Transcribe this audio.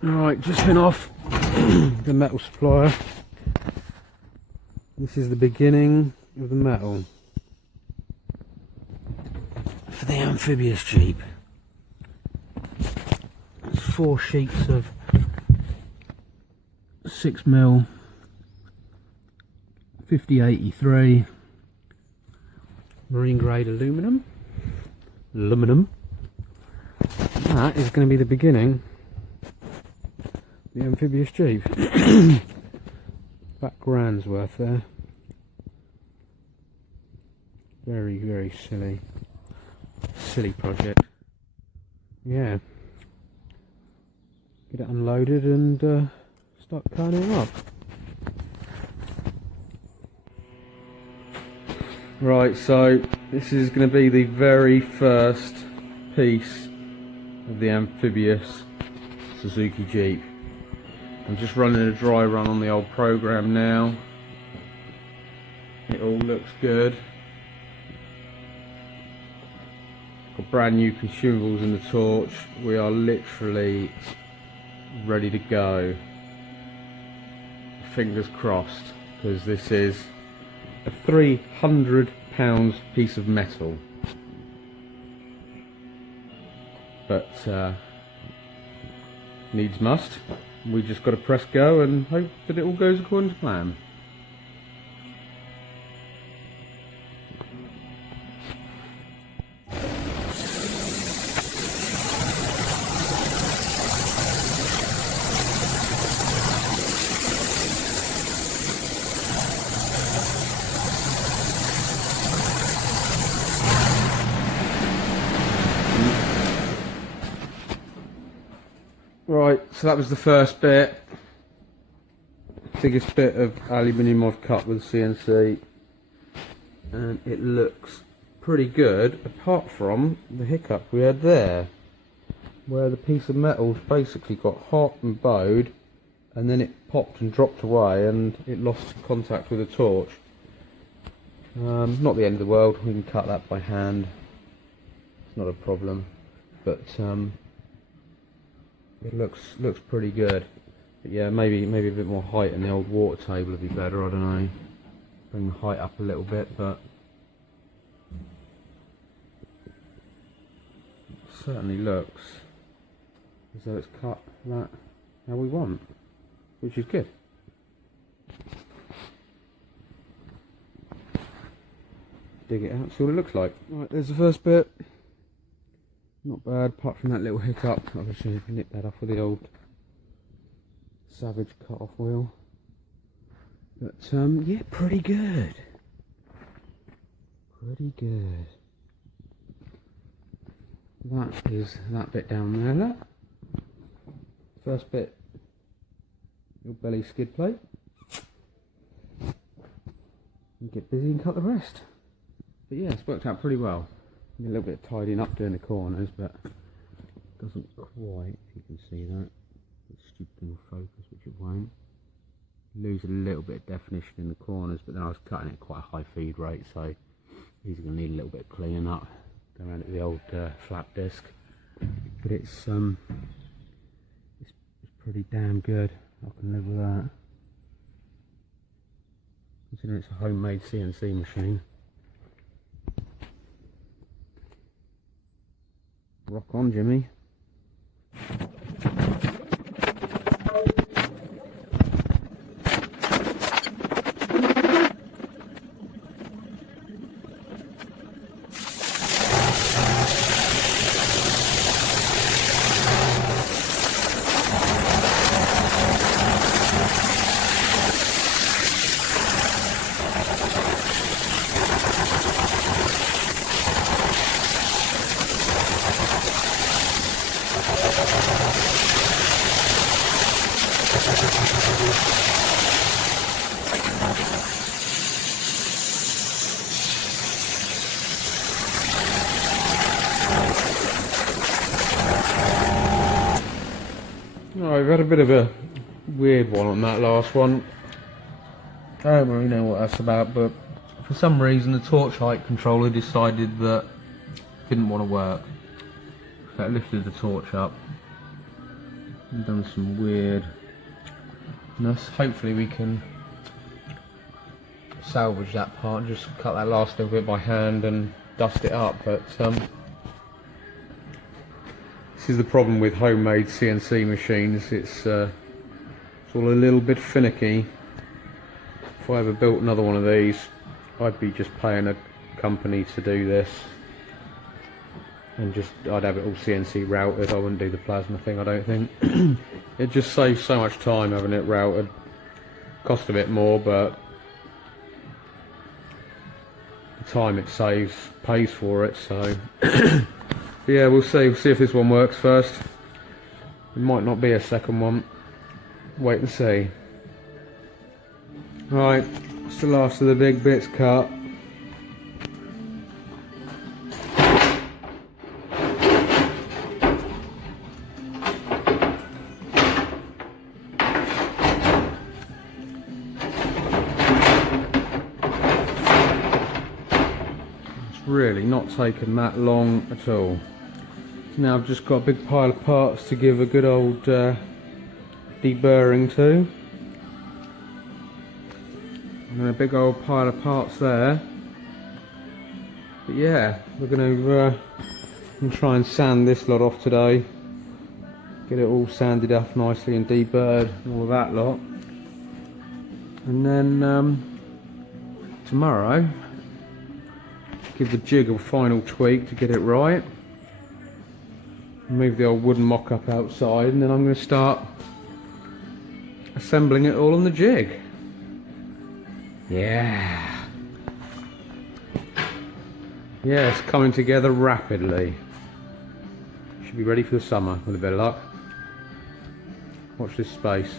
Right, just been off the metal supplier. This is the beginning of the metal for the Amphibious Jeep. It's 4 sheets of 6mm 5083 marine grade aluminum. That is going to be the beginning of the Amphibious Jeep. About grand's worth there. Very, very silly project. Yeah. Get it unloaded and start cutting it up. Right, so this is going to be the very first piece of the Amphibious Suzuki Jeep. I'm just running a dry run on the old program now. It all looks good. Got brand new consumables in the torch. We are literally ready to go. Fingers crossed, because this is a 300-pound piece of metal. But needs must. We just got to press go and hope that it all goes according to plan. Right, so that was the first bit. Biggest bit of aluminium I've cut with CNC, and it looks pretty good, apart from the hiccup we had there, where the piece of metal basically got hot and bowed, and then it popped and dropped away, and it lost contact with the torch. Not the end of the world. We can cut that by hand. It's not a problem, but it looks pretty good. But yeah, maybe a bit more height in the old water table would be better. I don't know. Bring the height up a little bit, but it certainly looks as though it's cut that how we want, which is good. Dig it out, see what it looks like. Right, there's the first bit. Not bad, apart from that little hiccup. Obviously you can nip that off with the old Savage cut-off wheel. But yeah, pretty good. Pretty good. That is that bit down there, look. First bit, your belly skid plate. And get busy and cut the rest. But yeah, it's worked out pretty well. A little bit of tidying up doing the corners, but it doesn't quite, if you can see that. It's stupid little focus, which it won't. Lose a little bit of definition in the corners, but then I was cutting it quite a high feed rate, so these are going to need a little bit of cleaning up. Go around to the old flat disc, but it's pretty damn good. I can live with that, considering it's a homemade CNC machine. Rock on, Jimmy. I've had a bit of a weird one on that last one. I don't really know what that's about, but for some reason the torch height controller decided that it didn't want to work. So it lifted the torch up and done some weirdness. Hopefully we can salvage that part, just cut that last little bit by hand and dust it up, but this is the problem with homemade CNC machines, it's all a little bit finicky. If I ever built another one of these, I'd be just paying a company to do this, and I'd have it all CNC routed. I wouldn't do the plasma thing, I don't think. It just saves so much time having it routed. Cost a bit more, but the time it saves pays for it, so yeah, we'll see if this one works first. It might not be a second one, wait and see. Right, it's the last of the big bits cut. Really not taken that long at all. Now I've just got a big pile of parts to give a good old deburring to, and then a big old pile of parts there. But yeah, we're going to try and sand this lot off today, get it all sanded off nicely and deburred and all of that lot, and then tomorrow give the jig a final tweak to get it right. Move the old wooden mock-up outside, and then I'm going to start assembling it all on the jig. Yeah. Yeah, it's coming together rapidly. Should be ready for the summer with a bit of luck. Watch this space.